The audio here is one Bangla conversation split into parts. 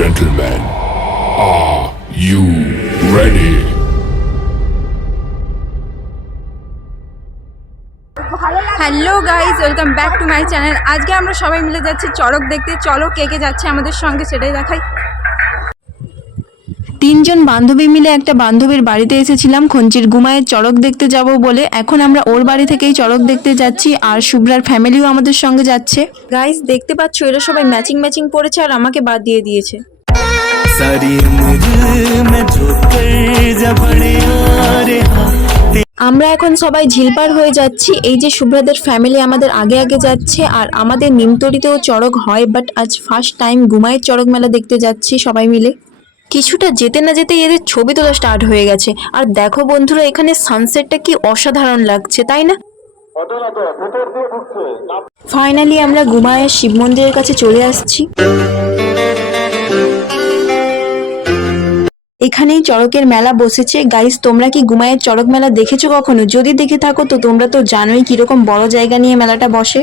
gentlemen, are you ready? Hello guys, welcome back to my channel. আজকে আমরা সবাই মিলে যাচ্ছি চড়ক দেখতে। চলো কে কে যাচ্ছে আমাদের সঙ্গে সেটাই দেখাই। তিনজন বান্ধবী মিলে একটা বান্ধবীর বাড়িতে এসেছিলাম খঞ্চির গুমায়ের চড়ক দেখতে যাব বলে। এখন আমরা ওর বাড়ি থেকেই চড়ক দেখতে যাচ্ছি, আর শুভ্রার ফ্যামিলিও আমাদের সঙ্গে যাচ্ছে। গাইজ দেখতে পাচ্ছ এরা সবাই ম্যাচিং ম্যাচিং পড়েছে আর আমাকে বাদ দিয়ে দিয়েছে। আমরা এখন সবাই ঝিলপার হয়ে যাচ্ছি। এই যে শুভ্রাদের ফ্যামিলি আমাদের আগে আগে যাচ্ছে, আর আমাদের নিমতরিতেও চড়ক হয়, বাট আজ ফার্স্ট টাইম গুমায়ের চড়ক মেলা দেখতে যাচ্ছি সবাই মিলে। কিছুটা যেতে না যেতে এদের ছবি তোলা স্টার্ট হয়ে গেছে। আর দেখো বন্ধুরা, এখানে সানসেটটা কি অসাধারণ লাগছে, তাই না? ফাইনালি আমরা গুমায়ের শিব মন্দিরের কাছে চলে আসছি। এখানেই চড়কের মেলা বসেছে। গাইস, তোমরা কি গুমায়ের চড়ক মেলা দেখেছো কখনো? যদি দেখে থাকো তো তোমরা তো জানোই কিরকম বড় জায়গা নিয়ে মেলাটা বসে।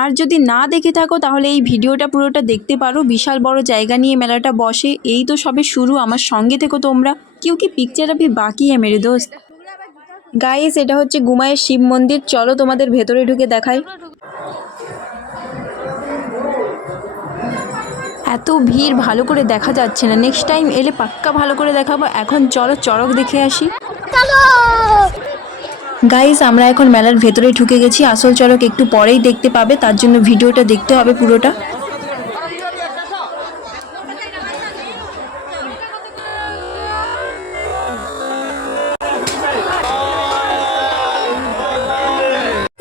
আর যদি না দেখে থাকো তাহলে এই ভিডিওটা পুরোটা দেখতে পারো। বিশাল বড় জায়গা নিয়ে মেলাটা বসে। এই তো সবে শুরু, আমার সঙ্গে থেকো তোমরা। কি পিকচার আভি বাকি है मेरे दोस्त। গাইস, এটা হচ্ছে গুমায়ের শিব মন্দির। চলো তোমাদের ভেতরে ঢুকে দেখাই। এত ভিড় ভালো করে দেখা যাচ্ছে না, নেক্সট টাইম এলে পাক্কা ভালো করে দেখাবো। এখন চলো চড়ক দেখে আসি। গাইস, আমরা এখন মেলার ভেতরে ঢুকে গেছি। আসল চড়ক একটু পরেই দেখতে পাবে, তার জন্য ভিডিওটা দেখতে হবে পুরোটা।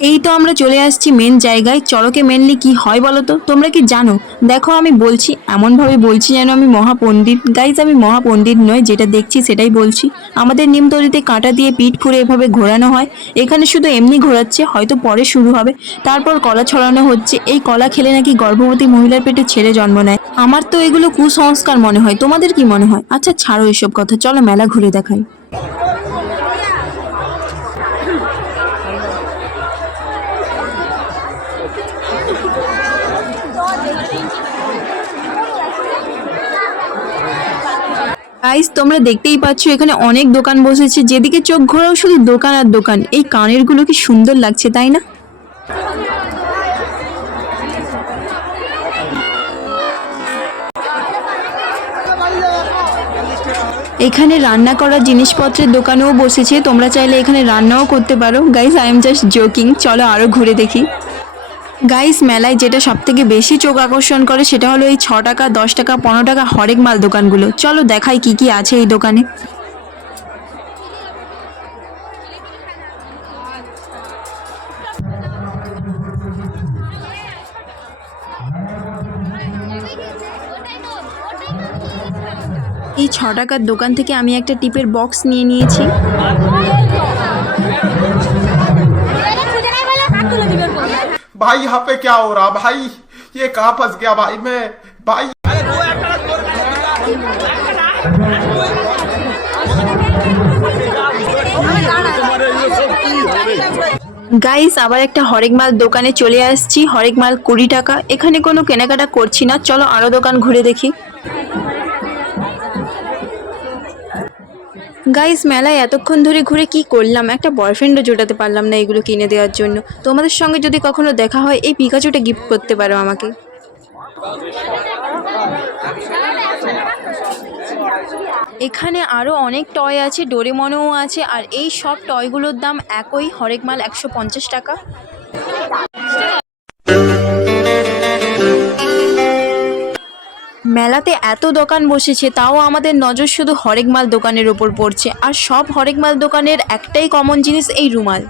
এই তো আমরা চলে আসছি মেন জায়গায়। চড়কে মেনলি কি হয় বলো তো? তোমরা কি জানো? দেখো আমি বলছি, এমনভাবে বলছি যেন আমি মহাপণ্ডিত। গাইজ, আমি মহাপণ্ডিত নয়, যেটা দেখছি সেটাই বলছি। আমাদের নিমতলিতে কাঁটা দিয়ে পিঠ খুঁড়ে এভাবে ঘোরানো হয়। এখানে শুধু এমনি ঘোরাচ্ছে, হয়তো পরে শুরু হবে। তারপর কলা ছড়ানো হচ্ছে। এই কলা খেলে নাকি গর্ভবতী মহিলার পেটে ছেলে জন্ম নেয়। আমার তো এগুলো কুসংস্কার মনে হয়, তোমাদের কি মনে হয়? আচ্ছা ছাড়ো এসব কথা, চলো মেলা ঘুরে দেখাই। গাইস, তোমরা দেখতেই পাচ্ছ এখানে অনেক দোকান বসেছে। যেদিকে চোখ ঘোরাও শুধু দোকান আর দোকান। এই কানের গুলো কি সুন্দর লাগছে, তাই না? এখানে রান্না করার জিনিসপত্রের দোকানও বসেছে। তোমরা চাইলে এখানে রান্নাও করতে পারো। Guys, I am just joking. চলো আরো ঘুরে দেখি। গাইস, মেলায় যেটা সব থেকে বেশি চোখ আকর্ষণ করে সেটা হলো এই 6 টাকা, 10 টাকা, 15 টাকা হরেক মাল দোকানগুলো। চলো দেখাই কি কি আছে এই দোকানে। এই 6 টাকার দোকান থেকে আমি একটা টিপের বক্স নিয়ে নিয়েছি। भाई यहाँ पे क्या हो रहा भाई, ये कहाँ फंस गया भाई मैं भाई। গাইস, আবার একটা হরেক মাল দোকানে চলে আসছি। হরেক মাল 20 টাকা। এখানে কোনো কেনাকাটা করছি না, চলো আরো দোকান ঘুরে দেখি। গাইস, মেলায় এতক্ষণ ধরে ঘুরে কি করলাম, একটা বয়ফ্রেন্ডও জোটাতে পারলাম না এগুলো কিনে দেওয়ার জন্য। তোমাদের সঙ্গে যদি কখনো দেখা হয় এই পিকাচুটা গিফট করতে পারো আমাকে। এখানে আরও অনেক টয় আছে, ডোরেমনও আছে, আর এই সব টয়গুলোর দাম একই। হরেক মাল 150 টাকা। মেলাতে এত দোকান বসেছে, তাও আমাদের নজর শুধু হরেক মাল দোকানের ওপর পড়ছে। আর সব হরেক মাল দোকানের একটাই কমন জিনিস, এই রুমাল।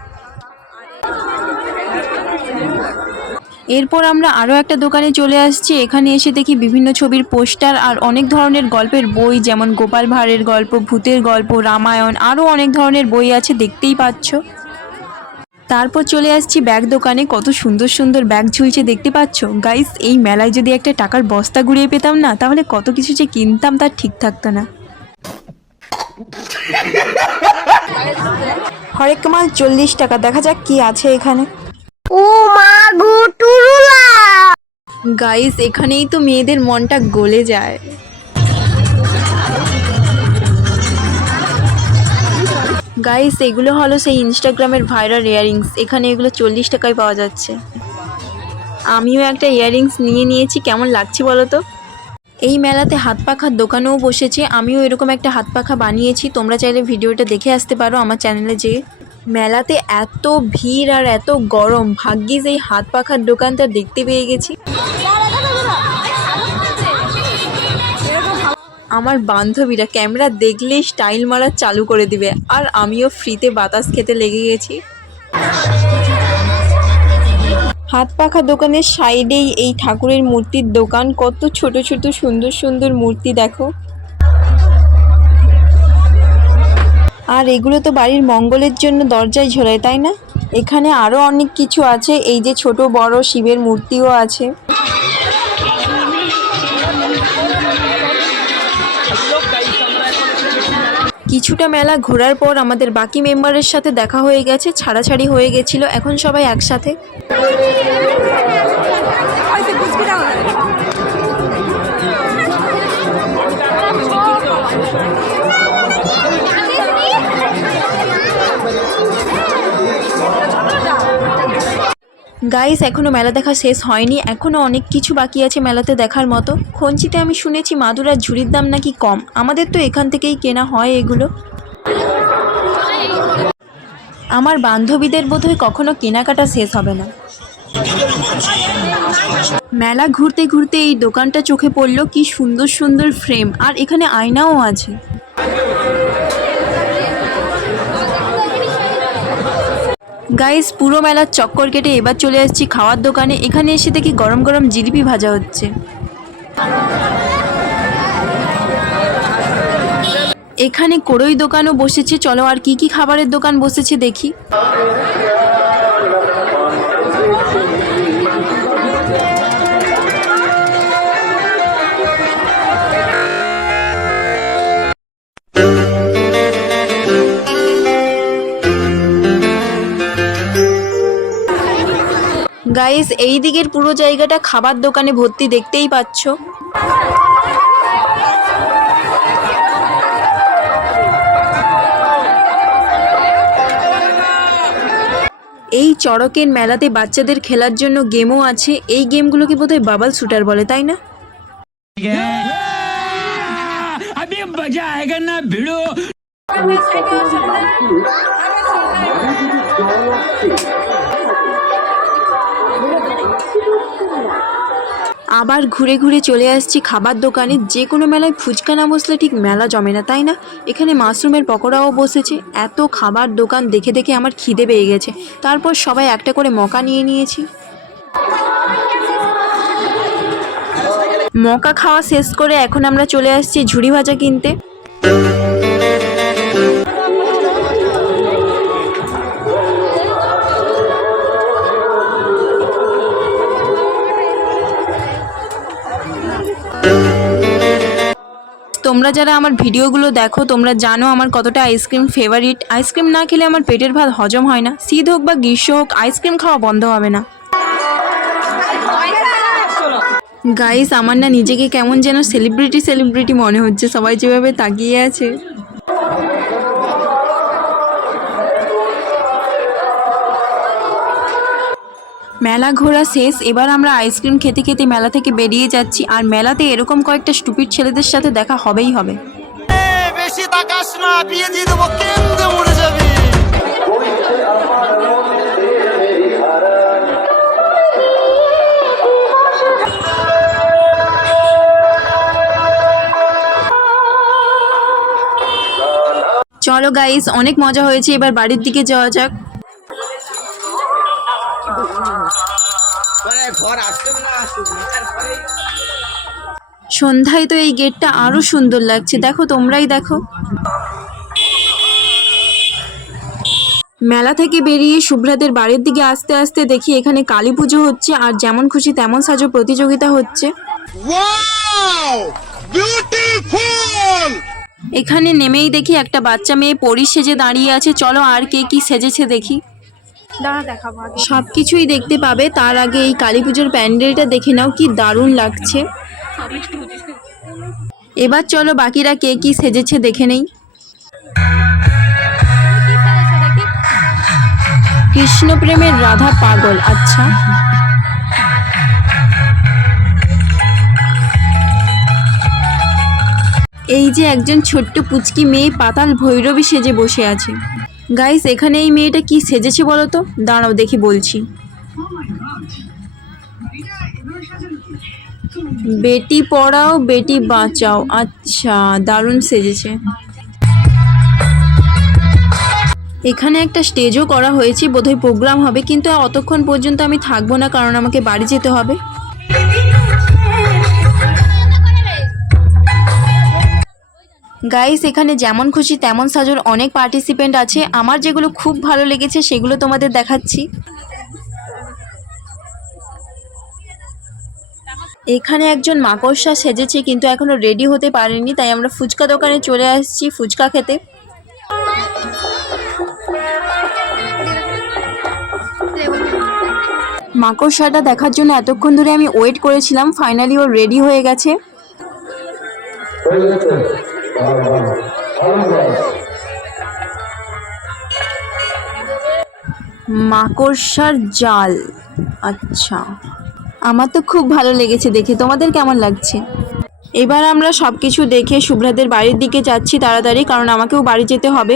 এরপর আমরা আরও একটা দোকানে চলে আসছি। এখানে এসে দেখি বিভিন্ন ছবির পোস্টার আর অনেক ধরনের গল্পের বই, যেমন গোপাল ভাঁড়ের গল্প, ভূতের গল্প, রামায়ণ, আরও অনেক ধরনের বই আছে, দেখতেই পাচ্ছ। তারপর চলে আসছি ব্যাগ দোকানে। কত সুন্দর সুন্দর ব্যাগ ঝুলছে, দেখতে পাচ্ছ। গাইস, এই মেলায় যদি একটা টাকার বস্তা ঘুরিয়ে পেতাম না, তাহলে কত কিছু যে কিনতাম তার ঠিক থাকতো না। হরেক মাল 40 টাকা। দেখা যাক কি আছে এখানে। ও মা গো টুরুলা। গাইস এখানেই তো মেয়েদের মনটা গলে যায়। গাইস এগুলো হলো সেই ইনস্টাগ্রামের ভাইরাল ইয়াররিংস। এখানে এগুলো 40 টাকায় পাওয়া যাচ্ছে। আমিও একটা ইয়াররিংস নিয়ে নিয়েছি, কেমন লাগছে বলো তো। এই মেলাতে হাত পাখার দোকানও বসেছে, আমিও এরকম একটা হাত পাখা বানিয়েছি। তোমরা চাইলে ভিডিওটা দেখে আসতে পারো আমার চ্যানেলে যেয়ে। মেলাতে এত ভিড় আর এত গরম, ভাগ্যিস এই হাত পাখার দোকানটা দেখতে পেয়ে গেছি। আমার বান্ধবীরা ক্যামেরা দেখলেই স্টাইল মারা চালু করে দিবে, আর আমিও ফ্রিতে বাতাস খেতে লেগে গেছি। হাত পাখা দোকানের সাইডেই এই ঠাকুরের মূর্তির দোকান, কত ছোট ছোট সুন্দর সুন্দর মূর্তি দেখো। আর এগুলো তো বাড়ির মঙ্গলের জন্য দরজায় ঝোলায়, তাই না? এখানে আরও অনেক কিছু আছে, এই যে ছোট বড় শিবের মূর্তিও আছে। কিছুটা মেলা ঘোরার পর আমাদের বাকি মেম্বারের সাথে দেখা হয়ে গেছে, ছাড়াছাড়ি হয়ে গেছিল, এখন সবাই একসাথে। গাইস এখনো মেলা দেখা শেষ হয়নি, এখনো অনেক কিছু বাকি আছে মেলাতে দেখার মতো। খঞ্চিতে আমি শুনেছি মাদুরার ঝুড়ির দাম নাকি কম, আমাদের তো এখান থেকেই কেনা হয় এগুলো। আমার বান্ধবীদের বোধহয় কখনো কেনাকাটা শেষ হবে না। মেলা ঘুরতে ঘুরতে এই দোকানটা চোখে পড়লো, কি সুন্দর সুন্দর ফ্রেম, আর এখানে আয়নাও আছে। গাইস পুরো মেলার চক্কর কেটে এবার চলে আসছি খাওয়ার দোকানে। এখানে এসে দেখি গরম গরম জিলিপি ভাজা হচ্ছে। এখানে কড়ই দোকানও বসেছে, চলো আর কি কি খাবারের দোকান বসেছে দেখি। গাইস এই দিকের পুরো জায়গাটা খাবার দোকানে ভর্তি, দেখতেই পাচ্ছ। এই চড়কের মেলাতে বাচ্চাদের খেলার জন্য গেমও আছে। এই গেমগুলোকে বোধহয় বাবল শুটার বলে, তাই না? अभी मजा आएगा ना भिड़ो। আবার ঘুরে ঘুরে চলে আসছি খাবার দোকানে। যে কোনো মেলায় ফুচকা না বসলে ঠিক মেলা জমে না, তাই না? এখানে মাশরুমের পকোড়াও বসেছে। এত খাবার দোকান দেখে দেখে আমার খিদে পেয়ে গেছে, তারপর সবাই একটা করে মকা নিয়ে নিয়েছি। মকা খাওয়া শেষ করে এখন আমরা চলে আসছি ঝুড়ি ভাজা কিনতে। তোমরা যারা আমার ভিডিওগুলো দেখো তোমরা জানো আমার কতটা আইসক্রিম ফেভারিট। আইসক্রিম না খেলে আমার পেটের ভাত হজম হয় না। শীত হোক বা গ্রীষ্ম হোক আইসক্রিম খাওয়া বন্ধ হবে না। গাইস আমার না নিজেকে কেমন যেন সেলিব্রিটি মনে হচ্ছে, সবাই যেভাবে তাকিয়ে আছে। মেলা ঘোরা শেষ, এবার আমরা আইসক্রিম খেতে খেতে মেলা থেকে বেরিয়ে যাচ্ছি। আর মেলাতে এরকম কয়েকটা স্টুপিড ছেলেদের সাথে দেখা হবেই হবে। বেশি তাকাস না, বিয়ে দিয়ে দেবো, কেন্দ্রে মরে যাবি। চলো গাইস অনেক মজা হয়েছে, এবার বাড়ির দিকে যাওয়া যাক। সন্ধ্যায় তো এই গেটটা আরো সুন্দর লাগছে, দেখো তোমরাই দেখো। মেলা থেকে বেরিয়ে শুভ্রাদের বাড়ির দিকে আস্তে আস্তে দেখি এখানে কালী পুজো হচ্ছে, আর যেমন খুশি তেমন সাজো প্রতিযোগিতা হচ্ছে। এখানে নেমেই দেখি একটা বাচ্চা মেয়ে পরী সেজে দাঁড়িয়ে আছে। চলো আর কে কি সেজেছে দেখি। দাঁড়া দেখাবো আগে। সব কিছুই দেখতে পাবে, তার আগে এই কালী পুজোর প্যান্ডেলটা দেখে নাও, কি দারুণ লাগছে। এবার চলো বাকিরা কে কি সেজেছে দেখে নেই। কৃষ্ণ প্রেমের রাধা পাগল, আচ্ছা। এই যে একজন ছোট্ট পুচকি মেয়ে পাতাল ভৈরবী সেজে বসে আছে। গাইস এখানে এই মেয়েটা কি সেজেছে বলো তো, দাঁড়াও দেখি বলছি। বেটি পড়াও বেটি বাঁচাও, আচ্ছা দারুণ সেজেছে। এখানে একটা স্টেজও করা হয়েছে, বোধহয় প্রোগ্রাম হবে, কিন্তু অতক্ষণ পর্যন্ত আমি থাকবো না কারণ আমাকে বাড়ি যেতে হবে। গাইস এখানে যেমন খুশি তেমন সাজোর অনেক পার্টিসিপেন্ট আছে। আমার যেগুলো খুব ভালো লেগেছে সেগুলো তোমাদের দেখাচ্ছি। এখানে একজন মাকড়সা সেজেছে কিন্তু এখনো রেডি হতে পারেনি, তাই আমরা ফুচকা দোকানে চলে আসছি ফুচকা খেতে। মাকড়সাটা দেখার জন্য এতক্ষণ ধরে আমি ওয়েট করেছিলাম, ফাইনালি ও রেডি হয়ে গেছে। মাকড়সার জাল, আচ্ছা আমার তো খুব ভালো লেগেছে দেখে, তোমাদের কেমন লাগছে? এবার আমরা সব কিছু দেখে শুভ্রাদের বাড়ির দিকে যাচ্ছি তাড়াতাড়ি, কারণ আমাকেও বাড়ি যেতে হবে।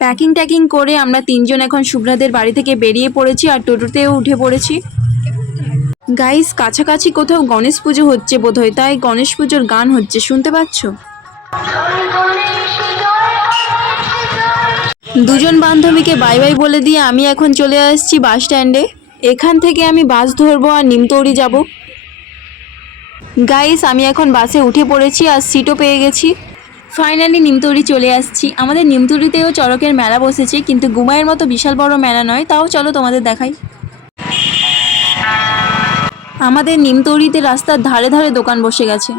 প্যাকিং করে আমরা তিনজন এখন শুভ্রাদের বাড়ি থেকে বেরিয়ে পড়েছি আর টোটোতেও উঠে পড়েছি। গাইস কাছাকাছি কোথাও গণেশ পুজো হচ্ছে বোধহয়, তাই গণেশ পুজোর গান হচ্ছে, শুনতে পাচ্ছ? দুজন বান্ধবীকে বাই বাই বলে দিয়ে আমি এখন চলে আসছি বাস স্ট্যান্ডে। এখান থেকে আমি বাস ধরবো আর নিমতৌড়ি যাব। গাইস আমি এখন বাসে উঠে পড়েছি আর সিটও পেয়ে গেছি। ফাইনালি নিমতৌড়ি চলে আসছি। আমাদের নিমতৌড়িতেও চড়কের মেলা বসেছে, কিন্তু গুমাইয়ের মতো বিশাল বড় মেলা নয়, তাও চলো তোমাদের দেখাই। আমাদের নিমতৌড়িতে রাস্তার ধারে ধারে দোকান বসে গেছে।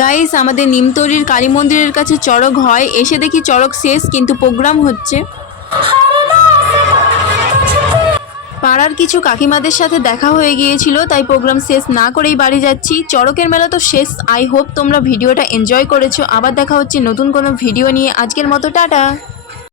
গাইস আমাদের নিমতৌড়ির কালী মন্দিরের কাছে চড়ক হয়, এসে দেখি চড়ক শেষ কিন্তু প্রোগ্রাম হচ্ছে। পাড়ার কিছু কাকিমাদের সাথে দেখা হয়ে গিয়েছিল, তাই প্রোগ্রাম শেষ না করেই বাড়ি যাচ্ছি। চড়কের মেলা তো শেষ। আই হোপ তোমরা ভিডিওটা এনজয় করেছো। আবার দেখা হচ্ছে নতুন কোনো ভিডিও নিয়ে। আজকের মতো টাটা।